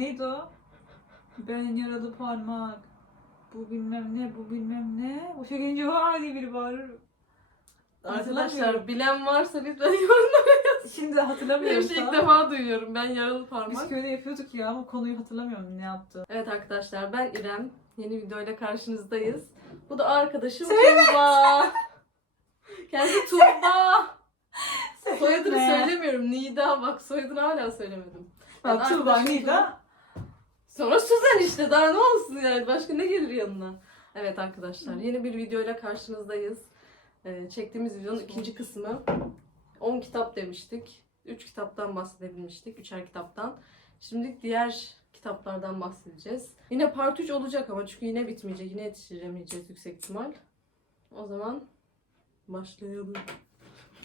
neydi o? Ben yaralı parmak. Bu bilmem ne, bu bilmem ne. Boşa gelince var diye biri bağırır. Hatırlamıyorum. Arkadaşlar bilen varsa lütfen yorumlara Şimdi hatırlamıyorum. yazın. İlk tam. defa duyuyorum ben yaralı Biz parmak. köyde yapıyorduk ya ama konuyu hatırlamıyorum ne yaptı. Evet arkadaşlar ben İrem. Yeni videoyla karşınızdayız. Bu da arkadaşım Tuğba. Kendisi Tuğba. Soyadını söylemiyorum. Nida bak soyadını hala söylemedim. Yani Tuğba arkadaşım Nida. Sonra Süzen işte daha ne olsun yani başka ne gelir yanına. Evet arkadaşlar yeni bir videoyla karşınızdayız. Ee, çektiğimiz videonun ikinci kısmı 10 kitap demiştik. 3 kitaptan bahsedebilmiştik. Üçer kitaptan. Şimdi diğer kitaplardan bahsedeceğiz. Yine part 3 olacak ama çünkü yine bitmeyecek. Yine yetiştiremeyeceğiz yüksek ihtimal. O zaman başlayalım.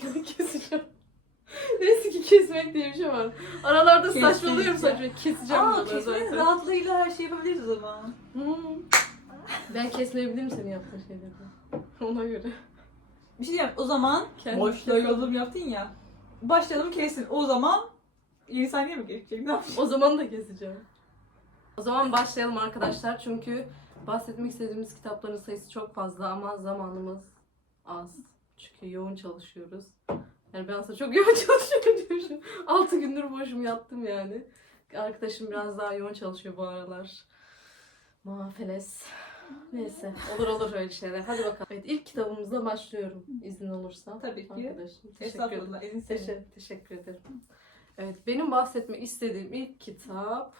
Keseceğim. Neyse ki kesmek diye bir şey var. Aralarda Keseceğim. saçmalıyorum saçma. Keseceğim Aa bunu kesin rahatlığıyla her şeyi yapabiliriz o zaman. Hmm. Ben kesmeyebilirim seni yaptığın şeyleri. Ona göre. Bir şey diyeyim o zaman Kendin boşluğa kes. yorum yaptın ya. Başlayalım kesin. O zaman 20 saniye mi geçecek? Ne yapacağız? O zaman da keseceğim. O zaman başlayalım arkadaşlar. Çünkü bahsetmek istediğimiz kitapların sayısı çok fazla ama zamanımız az. Çünkü yoğun çalışıyoruz. Yani ben aslında çok yoğun çalışıyorum diyormuşum. 6 gündür boşum yattım yani. Arkadaşım biraz daha yoğun çalışıyor bu aralar. Mafeles. Neyse olur olur öyle şeyler. Hadi bakalım. Evet ilk kitabımızla başlıyorum izin olursa. Tabii ki. Arkadaşım. Teşekkür ederim. Elin. Teşekkür, teşekkür ederim. Evet, benim bahsetmek istediğim ilk kitap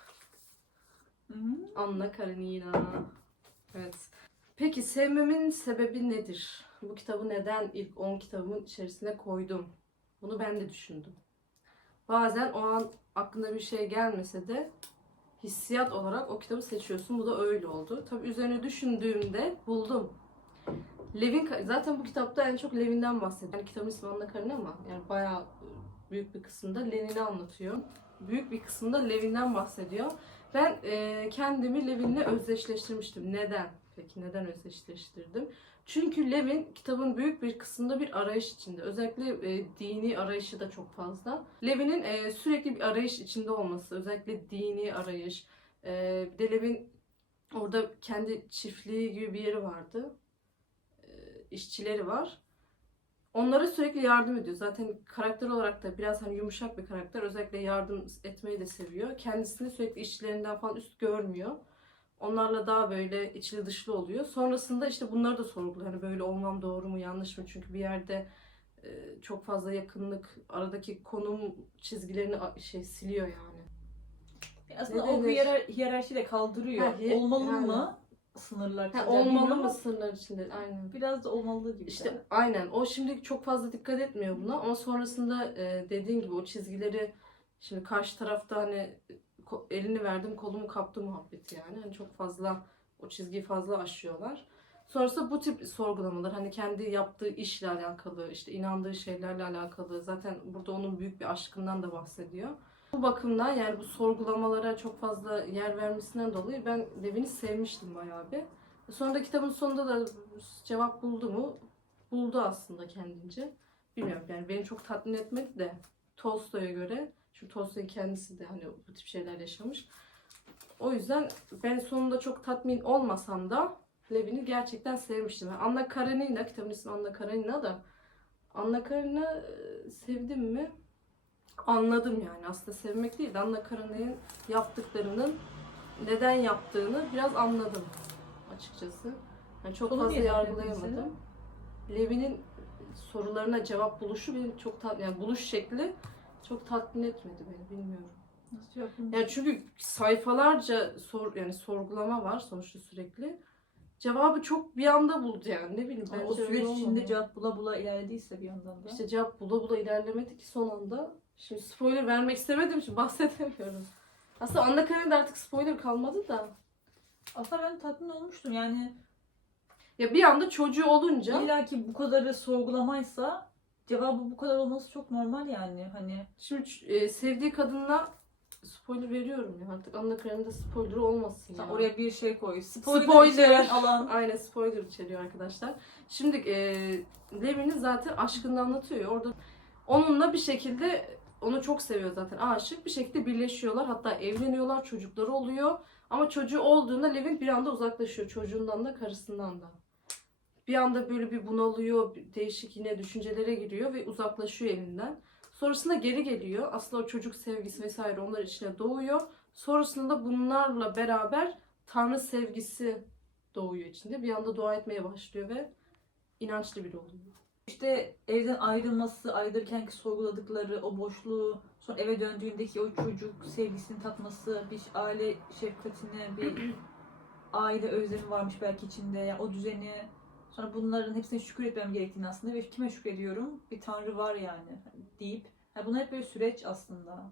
Hı. Anna Karenina. Evet. Peki sevmemin sebebi nedir? Bu kitabı neden ilk 10 kitabımın içerisine koydum? Bunu ben de düşündüm. Bazen o an aklına bir şey gelmese de hissiyat olarak o kitabı seçiyorsun. Bu da öyle oldu. Tabii üzerine düşündüğümde buldum. Levin zaten bu kitapta en çok Levin'den bahsediyor. Yani kitabın ismi Anna Karenina ama yani bayağı büyük bir kısımda Lenin'i anlatıyor. Büyük bir kısımda Levin'den bahsediyor. Ben e, kendimi Levin'le özdeşleştirmiştim. Neden? Peki neden özdeşleştirdim? Çünkü Levin kitabın büyük bir kısmında bir arayış içinde. Özellikle e, dini arayışı da çok fazla. Levin'in e, sürekli bir arayış içinde olması, özellikle dini arayış. E, bir de Levin orada kendi çiftliği gibi bir yeri vardı. E, işçileri var. Onlara sürekli yardım ediyor. Zaten karakter olarak da biraz hani yumuşak bir karakter. Özellikle yardım etmeyi de seviyor. Kendisini sürekli işçilerinden falan üst görmüyor. Onlarla daha böyle içli dışlı oluyor. Sonrasında işte bunları da sorguluyor. Hani böyle olmam doğru mu yanlış mı? Çünkü bir yerde e, çok fazla yakınlık aradaki konum çizgilerini şey siliyor yani. Aslında Ne o hiyerar hiyerarşi de kaldırıyor. Ha, olmalı yani. mı sınırlar? Ha, olmalı mı sınırlar içinde? Aynen. Biraz da olmalı gibi. İşte aynen. O şimdi çok fazla dikkat etmiyor buna ama sonrasında e, dediğin gibi o çizgileri şimdi karşı tarafta hani elini verdim kolumu kaptı muhabbeti yani. Hani çok fazla o çizgiyi fazla aşıyorlar. Sonrasında bu tip sorgulamalar hani kendi yaptığı işle alakalı, işte inandığı şeylerle alakalı. Zaten burada onun büyük bir aşkından da bahsediyor. Bu bakımdan yani bu sorgulamalara çok fazla yer vermesinden dolayı ben Levin'i sevmiştim bayağı bir. Sonra da kitabın sonunda da cevap buldu mu? Buldu aslında kendince. Bilmiyorum yani beni çok tatmin etmedi de Tolstoy'a göre. Çünkü Tolstoy kendisi de hani bu tip şeyler yaşamış. O yüzden ben sonunda çok tatmin olmasam da Levin'i gerçekten sevmiştim. Yani Anna Karenina, kitabın ismi Anna Karenina da Anna Karenina e, sevdim mi? Anladım yani. Aslında sevmek değil de Anna Karenina'nın yaptıklarının neden yaptığını biraz anladım açıkçası. Yani çok Konu fazla yargılayamadım. Levi'nin sorularına cevap buluşu beni çok tat yani buluş şekli çok tatmin etmedi beni bilmiyorum. Nasıl yapayım? Yani çünkü sayfalarca sor yani sorgulama var sonuçta sürekli. Cevabı çok bir anda buldu yani ne bileyim Ama o süreç içinde cevap bula bula ilerlediyse bir yandan da. İşte cevap bula bula ilerlemedi ki son anda. Şimdi spoiler vermek istemediğim için bahsedemiyorum. Aslında Anna Karen'de artık spoiler kalmadı da. Aslında ben tatmin olmuştum yani. Ya bir anda çocuğu olunca İlla ki bu kadarı sorgulamaysa cevabı bu kadar olması çok normal yani. Hani şimdi e, sevdiği kadınla spoiler veriyorum ya artık Anna Karen'de spoiler olmasın ya. oraya bir şey koy. Spoiler, Spoiler. alan. Aynen spoiler içeriyor arkadaşlar. Şimdi e, Levin'in zaten aşkını anlatıyor. Orada onunla bir şekilde onu çok seviyor zaten. Aşık bir şekilde birleşiyorlar. Hatta evleniyorlar, çocukları oluyor. Ama çocuğu olduğunda Levin bir anda uzaklaşıyor çocuğundan da karısından da. Bir anda böyle bir bunalıyor, değişik yine düşüncelere giriyor ve uzaklaşıyor evinden. Sonrasında geri geliyor. Aslında o çocuk sevgisi vesaire onlar içine doğuyor. Sonrasında da bunlarla beraber Tanrı sevgisi doğuyor içinde. Bir anda dua etmeye başlıyor ve inançlı biri oluyor. İşte evden ayrılması, ayrılırkenki sorguladıkları o boşluğu, sonra eve döndüğündeki o çocuk sevgisini tatması, bir aile şefkatine, bir aile özlemi varmış belki içinde. Yani o düzeni, sonra bunların hepsine şükür etmem gerektiğini aslında ve kime şükrediyorum? Bir tanrı var yani deyip. Yani bunlar hep böyle süreç aslında.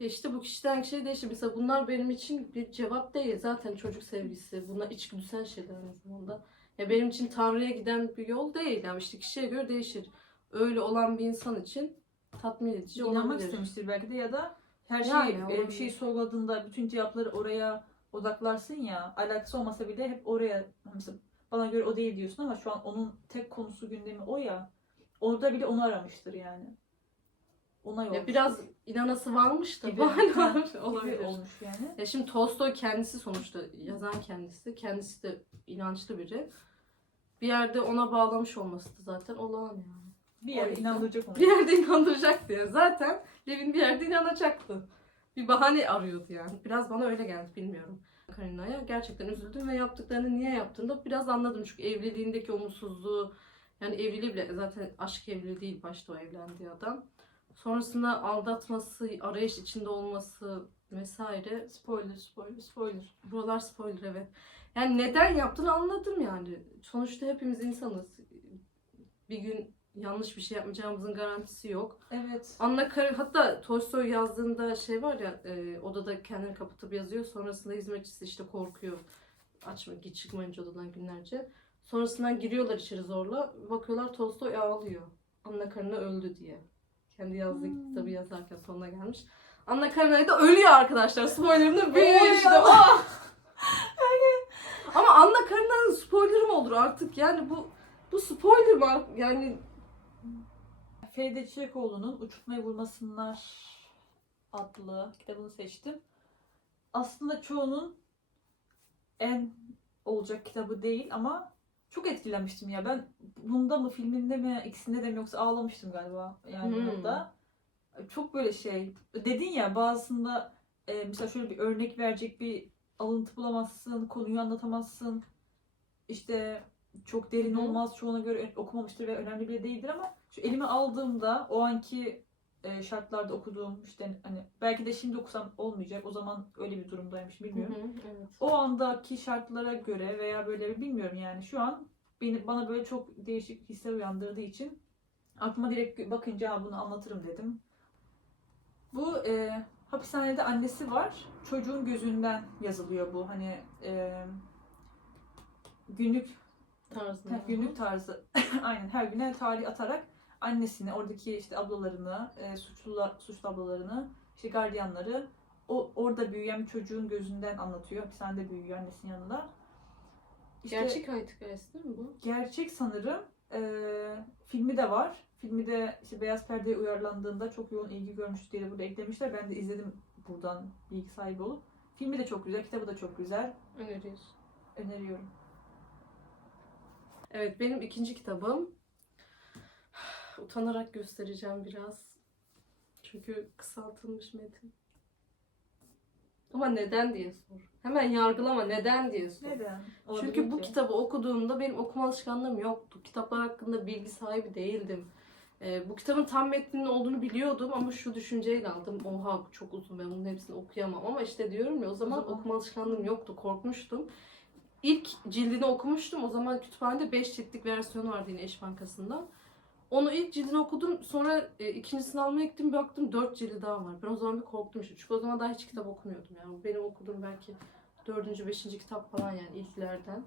Ya işte bu kişiden kişiye değişir. Mesela bunlar benim için bir cevap değil. Zaten çocuk sevgisi. Bunlar içgüdüsel şeyler aynı zamanda. Ya benim için Tanrı'ya giden bir yol değil. Yani işte kişiye göre değişir. Öyle olan bir insan için tatmin edici İnanmak olabilir. istemiştir belki de ya da her şeyi Yani e, bir şeyi sorguladığında bütün cevapları oraya odaklarsın ya alakası olmasa bile hep oraya mesela bana göre o değil diyorsun ama şu an onun tek konusu gündemi o ya orada bile onu aramıştır yani. Ona yol Ya biraz inanası varmış da Gibi. var var gibi olabilir. olmuş yani. Ya şimdi Tolstoy kendisi sonuçta yazan kendisi. Kendisi de inançlı biri. Bir yerde ona bağlamış olması da zaten olağan yani. Bir O yüzden- inandıracak onu. Bir yerde inandıracaktı yani. Zaten Levin bir yerde inanacaktı. Bir bahane arıyordu yani. Biraz bana öyle geldi bilmiyorum. Karina'ya gerçekten üzüldüm ve yaptıklarını niye yaptığını da biraz anladım. Çünkü evliliğindeki umutsuzluğu yani evliliği bile zaten aşk evliliği değil başta o evlendiği adam. Sonrasında aldatması, arayış içinde olması vesaire. Spoiler spoiler spoiler. Buralar spoiler evet. Yani neden yaptığını anladım yani. Sonuçta hepimiz insanız. Bir gün yanlış bir şey yapmayacağımızın garantisi yok. Evet. Anna Kar hatta Tolstoy yazdığında şey var ya e, odada kendini kapatıp yazıyor. Sonrasında hizmetçisi işte korkuyor. Açma git çıkmayınca odadan günlerce. Sonrasından giriyorlar içeri zorla. Bakıyorlar Tolstoy ağlıyor. Anna Karina öldü diye. Kendi yazdığı Hmm. kitabı yazarken sonuna gelmiş. Anna Karina'yı da ölüyor arkadaşlar. Spoilerını büyüyor işte. Ah! Ama Anna Karina'nın spoilerı mı olur artık? Yani bu bu spoiler mı? Yani Feride Çiçekoğlu'nun Uçurtmayı Vurmasınlar adlı kitabını seçtim. Aslında çoğunun en olacak kitabı değil ama çok etkilenmiştim ya. Ben bunda mı filminde mi ikisinde de mi yoksa ağlamıştım galiba yani Hmm. bunda. Çok böyle şey dedin ya bazısında e, mesela şöyle bir örnek verecek bir alıntı bulamazsın, konuyu anlatamazsın. İşte çok derin olmaz, çoğuna göre okumamıştır ve önemli bile değildir ama şu elime aldığımda o anki e, şartlarda okuduğum işte hani belki de şimdi okusam olmayacak. O zaman öyle bir durumdaymış bilmiyorum. Hı hı, evet. O andaki şartlara göre veya böyle bir bilmiyorum yani şu an beni bana böyle çok değişik hisler uyandırdığı için aklıma direkt bakınca "Ha, bunu anlatırım dedim. Bu e, hapishanede annesi var. Çocuğun gözünden yazılıyor bu. Hani e, günlük Tarzında. Ha, günlük tarzı aynen her güne tarih atarak annesini oradaki işte ablalarını e, suçlular suçlu ablalarını işte gardiyanları o orada büyüyen bir çocuğun gözünden anlatıyor. Hapishanede büyüyor annesinin yanında. İşte Gerçek hayat hikayesi değil mi bu? gerçek sanırım. E, filmi de var. Filmi de işte Beyaz Perde'ye uyarlandığında çok yoğun ilgi görmüştü diye de burada eklemişler. Ben de izledim buradan bilgi sahibi olup. Filmi de çok güzel, kitabı da çok güzel. Öneriyorsun. Öneriyorum. Evet benim ikinci kitabım. Utanarak göstereceğim biraz. Çünkü kısaltılmış metin. Ama neden diye sor. Hemen yargılama neden diye sor. Neden? Çünkü bu ki. kitabı okuduğumda benim okuma alışkanlığım yoktu. Kitaplar hakkında bilgi sahibi değildim. Ee, bu kitabın tam metninin olduğunu biliyordum ama şu düşünceyle aldım. Oha bu çok uzun ben bunun hepsini okuyamam. Ama işte diyorum ya o zaman, zaman- okuma alışkanlığım yoktu. Korkmuştum. İlk cildini okumuştum. O zaman kütüphanede 5 ciltlik versiyonu vardı yine Eş Bankası'ndan. Onu ilk cildini okudum. Sonra e, ikincisini almaya gittim. Baktım 4 cildi daha var. Ben o zaman bir korktum işte. Çünkü o zaman daha hiç kitap okumuyordum. Yani benim okuduğum belki dördüncü, beşinci kitap falan yani ilklerden.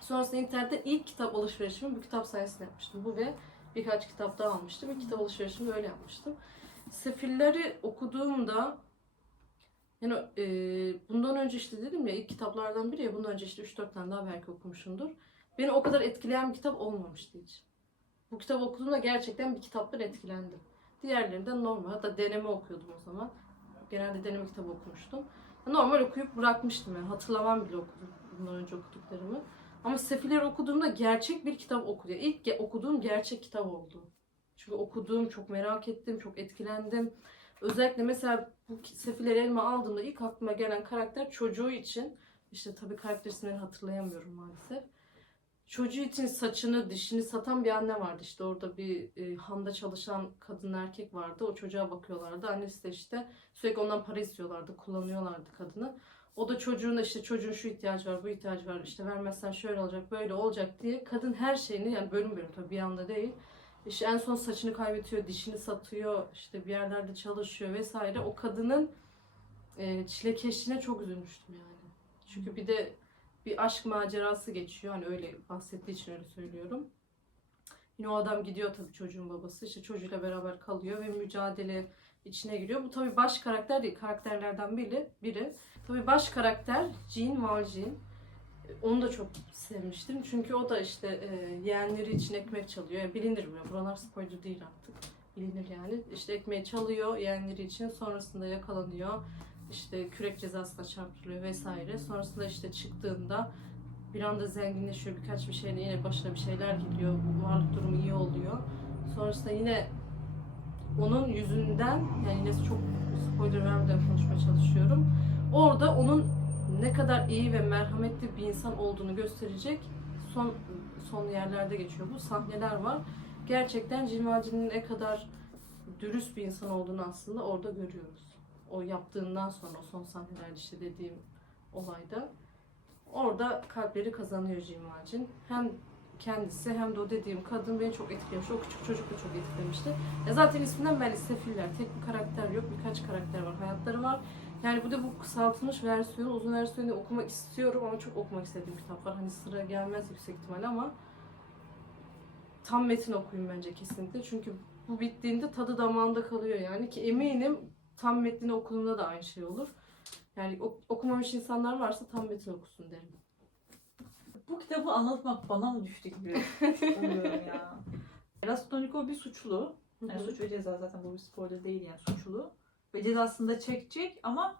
Sonrasında internetten ilk kitap alışverişimi bu kitap sayesinde yapmıştım. Bu ve birkaç kitap daha almıştım. İlk kitap alışverişimi böyle yapmıştım. Sefilleri okuduğumda yani e, bundan önce işte dedim ya ilk kitaplardan biri ya bundan önce işte 3-4 tane daha belki okumuşumdur. Beni o kadar etkileyen bir kitap olmamıştı hiç. Bu kitabı okuduğumda gerçekten bir kitaptan etkilendim. Diğerlerinden normal. Hatta deneme okuyordum o zaman. Genelde deneme kitabı okumuştum. Normal okuyup bırakmıştım yani. Hatırlamam bile okudum bundan önce okuduklarımı. Ama Sefiller okuduğumda gerçek bir kitap okudu. İlk ge- okuduğum gerçek kitap oldu. Çünkü okuduğum çok merak ettim, çok etkilendim. Özellikle mesela bu Sefiller elma aldığımda ilk aklıma gelen karakter çocuğu için işte tabii karakter isimlerini hatırlayamıyorum maalesef. Çocuğu için saçını, dişini satan bir anne vardı. İşte orada bir e, handa çalışan kadın erkek vardı. O çocuğa bakıyorlardı. Annesi de işte sürekli ondan para istiyorlardı. Kullanıyorlardı kadını. O da çocuğuna işte çocuğun şu ihtiyacı var, bu ihtiyacı var. işte vermezsen şöyle olacak, böyle olacak diye kadın her şeyini yani bölüm bölüm tabii bir anda değil. İşte en son saçını kaybediyor, dişini satıyor, işte bir yerlerde çalışıyor vesaire. O kadının e, çilekeşliğine çok üzülmüştüm yani. Çünkü bir de bir aşk macerası geçiyor. Hani öyle bahsettiği için öyle söylüyorum. Yine o adam gidiyor tabii çocuğun babası. işte çocuğuyla beraber kalıyor ve mücadele içine giriyor. Bu tabii baş karakter değil, karakterlerden biri. biri. Tabii baş karakter Jean Valjean. Onu da çok sevmiştim. Çünkü o da işte e, yeğenleri için ekmek çalıyor. Yani bilinir bu. Buralar spoiler değil artık. Bilinir yani. İşte ekmeği çalıyor yeğenleri için. Sonrasında yakalanıyor. İşte kürek cezasına çarptırılıyor vesaire. Sonrasında işte çıktığında bir anda zenginleşiyor. Birkaç bir şeyle yine başına bir şeyler geliyor. Varlık durumu iyi oluyor. Sonrasında yine onun yüzünden yani yine çok spoiler vermeden konuşmaya çalışıyorum. Orada onun ne kadar iyi ve merhametli bir insan olduğunu gösterecek son son yerlerde geçiyor. Bu sahneler var. Gerçekten Cimacı'nın ne kadar dürüst bir insan olduğunu aslında orada görüyoruz. O yaptığından sonra o son sahneler işte dediğim olayda. Orada kalpleri kazanıyor Cimacın. Hem kendisi hem de o dediğim kadın beni çok etkilemiş. O küçük çocuk da çok etkilemişti. Ya zaten isminden belli Sefiller. Tek bir karakter yok. Birkaç karakter var. Hayatları var. Yani bu da bu kısaltılmış versiyonu, uzun versiyonu okumak istiyorum ama çok okumak istediğim kitap var. Hani sıra gelmez yüksek ihtimal ama tam metin okuyun bence kesinlikle. Çünkü bu bittiğinde tadı damağında kalıyor yani ki eminim tam metnini okuduğumda da aynı şey olur. Yani ok- okumamış insanlar varsa tam metin okusun derim. Bu kitabı anlatmak bana mı düştü gibi oluyorum ya. Raskolnikov bir suçlu. Yani suç ve ceza zaten bu bir spoiler değil yani suçlu. Ve cezasını da çekecek ama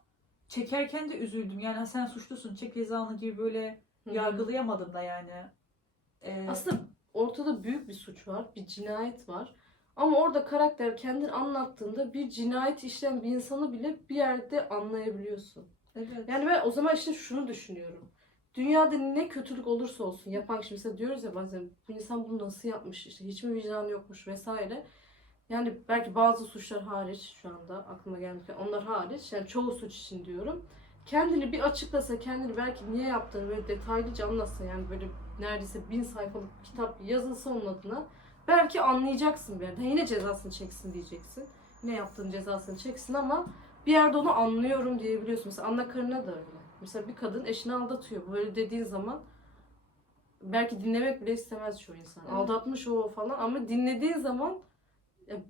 çekerken de üzüldüm. Yani sen suçlusun çek cezanı gibi böyle yargılayamadım da yani. Ee, Aslında ortada büyük bir suç var, bir cinayet var. Ama orada karakter kendini anlattığında bir cinayet işleyen bir insanı bile bir yerde anlayabiliyorsun. evet. Yani ben o zaman işte şunu düşünüyorum. Dünyada ne kötülük olursa olsun yapan kişi mesela diyoruz ya bazen bu insan bunu nasıl yapmış işte hiç mi vicdanı yokmuş vesaire. Yani belki bazı suçlar hariç şu anda aklıma gelmişken onlar hariç yani çoğu suç için diyorum. Kendini bir açıklasa kendini belki niye yaptığını böyle detaylıca anlatsa yani böyle neredeyse bin sayfalık kitap yazılsa onun adına belki anlayacaksın bir yerde. Yine cezasını çeksin diyeceksin. Ne yaptığın cezasını çeksin ama bir yerde onu anlıyorum diyebiliyorsun. Mesela Anna Karina da öyle. Mesela bir kadın eşini aldatıyor. Böyle dediğin zaman belki dinlemek bile istemez çoğu insan. Evet. Aldatmış o falan ama dinlediğin zaman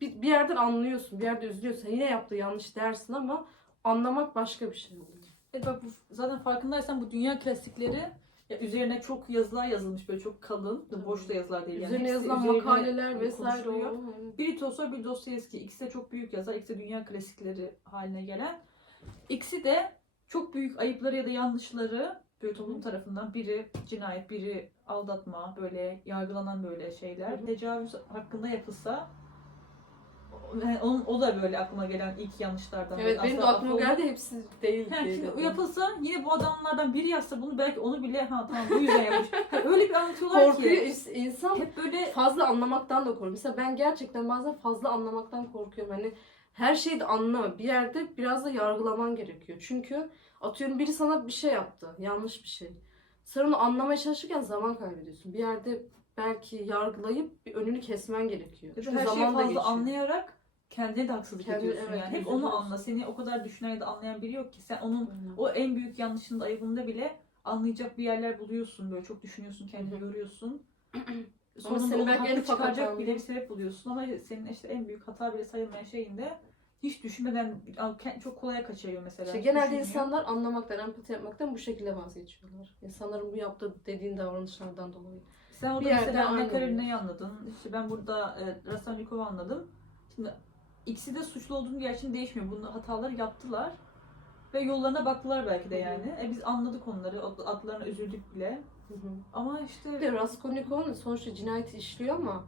bir, bir yerden anlıyorsun. Bir yerde üzülüyorsun. Yine yaptığı yanlış dersin ama anlamak başka bir şey oluyor. Evet bak bu, zaten farkındaysan bu dünya klasikleri ya üzerine çok yazılar yazılmış böyle çok kalın. Tabii. Boş da yazılar değil. Yani. Üzerine yazılan makaleler vesaire konuşuluyor. o. Biri Tolstoy, biri Dostoyevski. İkisi de çok büyük yazar. İkisi de dünya klasikleri haline gelen. İkisi de çok büyük ayıpları ya da yanlışları böyle toplum tarafından biri cinayet, biri aldatma, böyle yargılanan böyle şeyler. Hı hı. Tecavüz hakkında yapılsa onun, o da böyle aklıma gelen ilk yanlışlardan. Evet benim de aklıma geldi hepsi değil Ha, şimdi dedim. yapılsa yine bu adamlardan biri yazsa bunu belki onu bile ha tamam bu yüzden yapmış. Ha, öyle bir anlatıyorlar Korkuyor ki. ins- insan Hep böyle fazla anlamaktan da korkuyor. Mesela ben gerçekten bazen fazla anlamaktan korkuyorum. Hani her şeyi de anlama. Bir yerde biraz da yargılaman gerekiyor. Çünkü atıyorum biri sana bir şey yaptı. Yanlış bir şey. Sen onu anlamaya çalışırken zaman kaybediyorsun. Bir yerde belki yargılayıp bir önünü kesmen gerekiyor. Çünkü her şeyi zaman da fazla geçiyor. anlayarak kendine de haksızlık Kendi- ediyorsun evet, yani. Hep onu anla. Seni o kadar düşünen ya da anlayan biri yok ki. Sen onun Aynen. o en büyük yanlışında ayıbında bile anlayacak bir yerler buluyorsun. Böyle çok düşünüyorsun, kendini Hı görüyorsun. Ama Sonunda senin onu belki en haklı ufak çıkaracak hatan bile bir sebep buluyorsun. Ama senin işte en büyük hata bile sayılmayan şeyinde hiç düşünmeden çok kolaya kaçıyor mesela. İşte Hiç genelde düşünmüyor. insanlar anlamaktan, empati yapmaktan bu şekilde vazgeçiyorlar. İnsanların bu yaptığı dediğin davranışlardan dolayı. Sen Bir orada yerden mesela Anna. Karenina'yı anladın. İşte ben burada e, Raskolnikov'u anladım. Şimdi ikisi de suçlu olduğunu gerçekten değişmiyor. Bunun hataları yaptılar. Ve yollarına baktılar belki de yani. E biz anladık onları. ad- Adlarına üzüldük bile. Hı hı. Ama Bir işte de Raskolnikov sonuçta cinayeti işliyor ama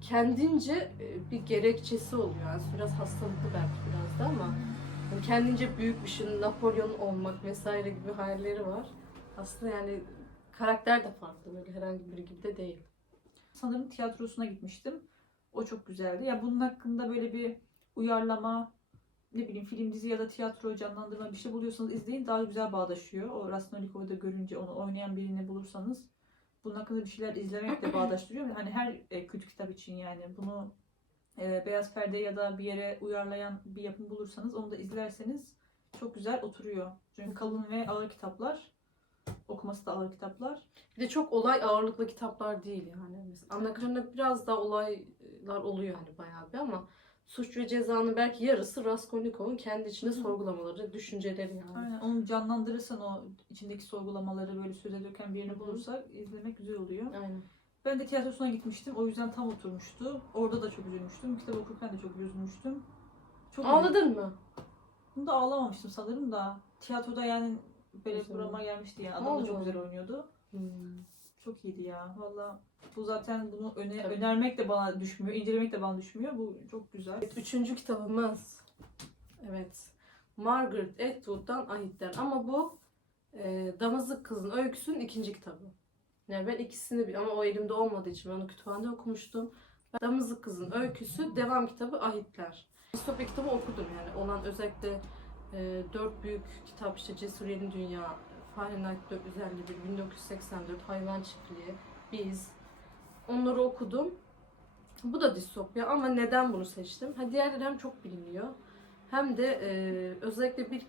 kendince e, bir gerekçesi oluyor. Yani biraz hastalıklı belki biraz da ama yani kendince büyük bir şey, Napolyon olmak vesaire gibi hayalleri var. Aslında yani karakter de farklı böyle herhangi biri gibi de değil. sanırım tiyatrosuna gitmiştim. O çok güzeldi. Ya bunun hakkında böyle bir uyarlama, ne bileyim film, dizi ya da tiyatro canlandırma bir şey buluyorsanız izleyin daha güzel bağdaşıyor. O Raskolnikov'u görünce onu oynayan birini bulursanız bunun hakkında bir şeyler izlemek de bağdaştırıyor. Hani her e, kült kitap için yani bunu e, Beyaz Perde ya da bir yere uyarlayan bir yapım bulursanız onu da izlerseniz çok güzel oturuyor. Çünkü kalın ve ağır kitaplar. Okuması da ağır kitaplar. Bir de çok olay ağırlıklı kitaplar değil yani. Mesela Anna Karenina biraz daha olaylar oluyor hani bayağı bir ama Suç ve Ceza'nın belki yarısı Raskolnikov'un kendi içinde Hı hı. sorgulamaları, düşünceleri yani. Aynen onu canlandırırsan o içindeki sorgulamaları böyle söze döken birini bulursak izlemek güzel oluyor. Aynen. Ben de tiyatrosuna gitmiştim. O yüzden tam oturmuştu. Orada da çok üzülmüştüm. Kitap okurken de çok üzülmüştüm. Çok Ağladın mı? Bunu da ağlamamıştım sanırım da. Tiyatroda yani böyle burama gelmişti yani. Adam da çok güzel oynuyordu. Hmm. Çok iyiydi ya. Valla bu zaten bunu öne, Tabii. önermek de bana düşmüyor. incelemek de bana düşmüyor. Bu çok güzel. Evet, üçüncü kitabımız. Evet. Margaret Atwood'dan Ahitler. Ama bu e, Damızlık Kızın Öyküsü'nün ikinci kitabı. Yani ben ikisini bir ama o elimde olmadığı için ben onu kütüphanede okumuştum. Damızlık Kızın Öyküsü devam kitabı Ahitler. Distopya kitabı okudum yani. Olan özellikle e, dört büyük kitap işte Cesur Dünya, Fahrenheit 451, 1984, Hayvan Çiftliği, Biz. Onları okudum. Bu da distopya ama neden bunu seçtim? Ha diğerleri hem çok biliniyor hem de e, özellikle bir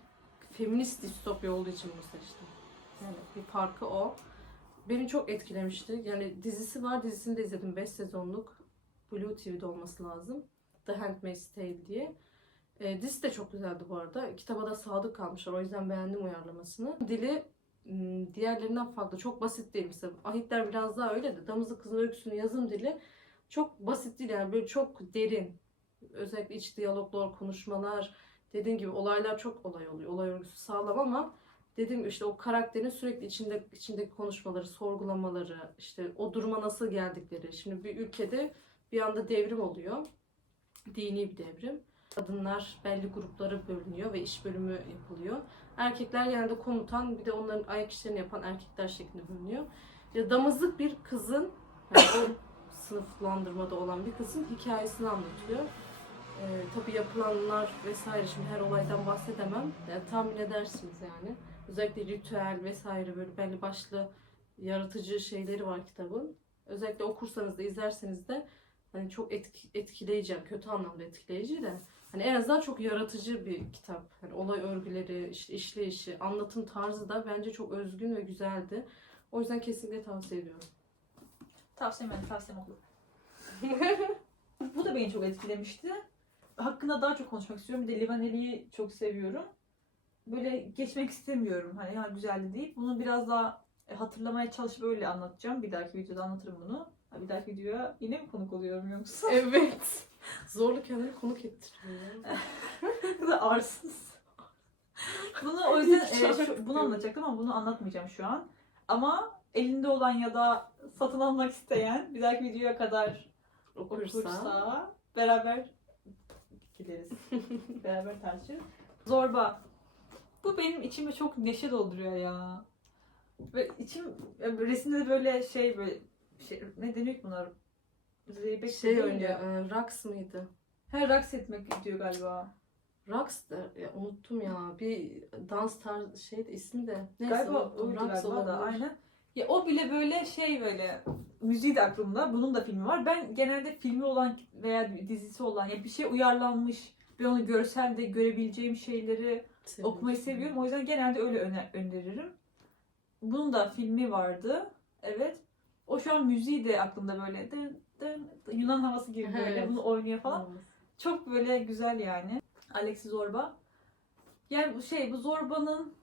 feminist distopya olduğu için bunu seçtim. Yani bir farkı o. Beni çok etkilemişti. Yani dizisi var, dizisini de izledim 5 sezonluk. Blue TV'de olması lazım. The Handmaid's Tale diye. E, dizisi de çok güzeldi bu arada. Kitaba da sadık kalmışlar. O yüzden beğendim uyarlamasını. Dili diğerlerinden farklı. Çok basit değil. Mesela Ahitler biraz daha öyle de. Damızlık Kızın Öyküsü'nün yazım dili çok basit değil yani böyle çok derin. Özellikle iç diyaloglar, konuşmalar, dediğim gibi olaylar çok olay oluyor. Olay örgüsü sağlam ama dediğim gibi işte o karakterin sürekli içinde içindeki konuşmaları, sorgulamaları, işte o duruma nasıl geldikleri. Şimdi bir ülkede bir anda devrim oluyor. Dini bir devrim. Kadınlar belli gruplara bölünüyor ve iş bölümü yapılıyor. Erkekler genelde komutan bir de onların ayak işlerini yapan erkekler şeklinde bölünüyor. Ya damızlık bir kızın yani o sınıflandırmada olan bir kızın hikayesini anlatıyor. Ee, tabii yapılanlar vesaire şimdi her olaydan bahsedemem. Yani tahmin edersiniz yani. Özellikle ritüel vesaire böyle belli başlı yaratıcı şeyleri var kitabın. Özellikle okursanız da izlerseniz de hani çok etki, etkileyici, kötü anlamda etkileyici de hani en azından çok yaratıcı bir kitap. Hani olay örgüleri, işte işleyişi, anlatım tarzı da bence çok özgün ve güzeldi. O yüzden kesinlikle tavsiye ediyorum. Tavsiyem yani tavsiyem oku. Bu da beni çok etkilemişti. Hakkında daha çok konuşmak istiyorum. Bir de Livaneli'yi çok seviyorum. Böyle geçmek istemiyorum. Hani ya güzeldi değil. Bunu biraz daha e, hatırlamaya çalışıp öyle anlatacağım. Bir dahaki videoda anlatırım bunu. Bir dahaki videoya yine mi konuk oluyorum yoksa? Evet. Zorlu kendini konuk ettiriyor. Arsız. Bunu o yüzden Hiç evet, şu- bunu anlatacaktım ama bunu anlatmayacağım şu an. Ama elinde olan ya da satın almak isteyen bir dahaki videoya kadar Okursa. okursa beraber gideriz. beraber tartışırız. Zorba. Bu benim içime çok neşe dolduruyor ya. Ve içim e, resimde böyle şey böyle şey, ne deniyor ki bunlar? Zeybek Şey oynuyor. e, Rax mıydı? Her raks etmek diyor galiba. Rax da ya unuttum ya. Bir dans tarzı şey de ismi de. Neyse Galiba unuttum. oydu Rax galiba da olabilir. aynen. Ya o bile böyle şey böyle müziği de aklımda. Bunun da filmi var. Ben genelde filmi olan veya dizisi olan ya bir şey uyarlanmış ve onu görselde görebileceğim şeyleri Seviyorum. okumayı seviyorum. O yüzden genelde öyle öne- öneririm. Bunun da filmi vardı. Evet. O şu an müziği de aklımda böyle dın dın, dın, Yunan havası gibi böyle Evet. bunu oynuyor falan. Tamam. Çok böyle güzel yani. Alexis Zorba. Yani bu şey bu Zorba'nın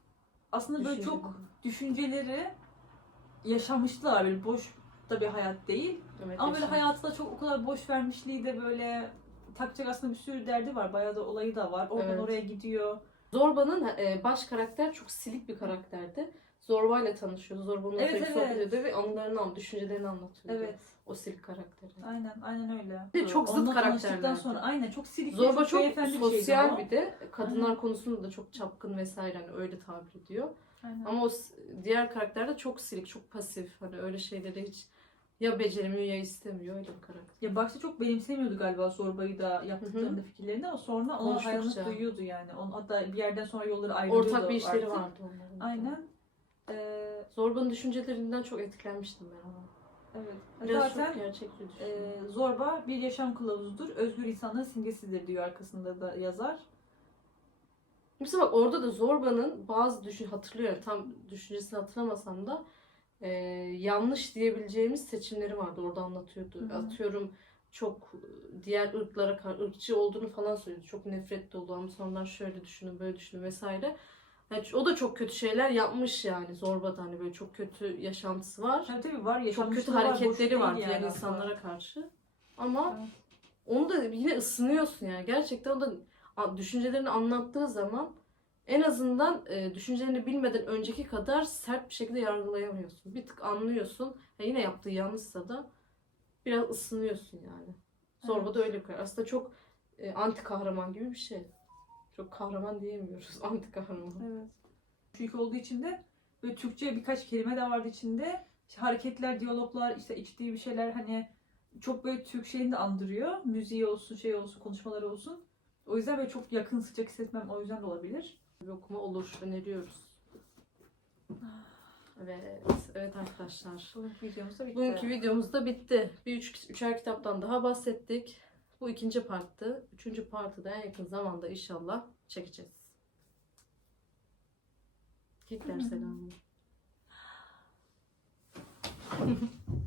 aslında böyle çok Düşünceleri. yaşamışlar böyle boş da bir hayat değil. Evet, Ama böyle hayatı da çok o kadar boş vermişliği de böyle takacak aslında bir sürü derdi var. Bayağı da olayı da var. Oradan Evet. oraya gidiyor. Zorba'nın e, baş karakter çok silik bir karakterdi. Zorba ile tanışıyordu. Zorba'nın Evet, evet, sohbet evet. ediyordu ve anılarını, an- düşüncelerini anlatıyordu. Evet. O silik karakteri. Aynen, aynen öyle. Bir de çok zıt tanıştıktan sonra aynen çok silik Zorba çok şeydi sosyal bir de kadınlar konusunda da çok çapkın vesaire hani öyle tabir ediyor. Aynen. Ama o diğer karakter de çok silik, çok pasif. Hani öyle şeyleri hiç ya beceremiyor ya istemiyor öyle bir karakter. Ya başta çok benimsemiyordu galiba Zorba'yı da yaptıklarında fikirlerini ama sonra ona hayranlık duyuyordu yani. Onun, hatta bir yerden sonra yolları ayrılıyordu Ortak bir işleri artık. vardı onların. Aynen. Ee, Zorba'nın düşüncelerinden çok etkilenmiştim ben ama. evet. Biraz Zaten çok gerçekçi e, düşünüyorum. Zorba bir yaşam kılavuzudur. Özgür insanlığın simgesidir diyor arkasında da yazar. Mesela bak orada da Zorba'nın bazı düşün hatırlıyorum tam düşüncesini hatırlamasam da e, yanlış diyebileceğimiz seçimleri vardı orada anlatıyordu. Hı hı. Atıyorum çok diğer ırklara ırkçı olduğunu falan söylüyordu. Çok nefret dolu ama sonradan şöyle düşünün böyle düşünün vesaire. Yani o da çok kötü şeyler yapmış yani Zorba'da hani böyle çok kötü yaşantısı var. Tabii tabii var Çok kötü var, hareketleri var yani diğer aslında. insanlara karşı. Ama Evet. onu da yine ısınıyorsun yani. Gerçekten o da düşüncelerini anlattığı zaman en azından e, düşüncelerini bilmeden önceki kadar sert bir şekilde yargılayamıyorsun. Bir tık anlıyorsun. Ha, yine yaptığı yanlışsa da biraz ısınıyorsun yani. Zorba da öyle bir. Aslında çok e, anti kahraman gibi bir şey. Çok kahraman diyemiyoruz. Anti kahraman. Evet. Çünkü olduğu için de böyle Türkçe birkaç kelime de vardı içinde. İşte hareketler, diyaloglar, işte içtiği bir şeyler hani çok böyle Türk şeyini de andırıyor. Müziği olsun, şey olsun, konuşmaları olsun. O yüzden böyle çok yakın, sıcak hissetmem o yüzden de olabilir. Bir okuma olur. Öneriyoruz. Evet. Evet arkadaşlar. Bugünkü videomuz da bitti. Bugünkü videomuz da bitti. Bir üç, üçer kitaptan daha bahsettik. Bu ikinci parttı. Üçüncü partı da en yakın zamanda inşallah çekeceğiz. Hitler selamı.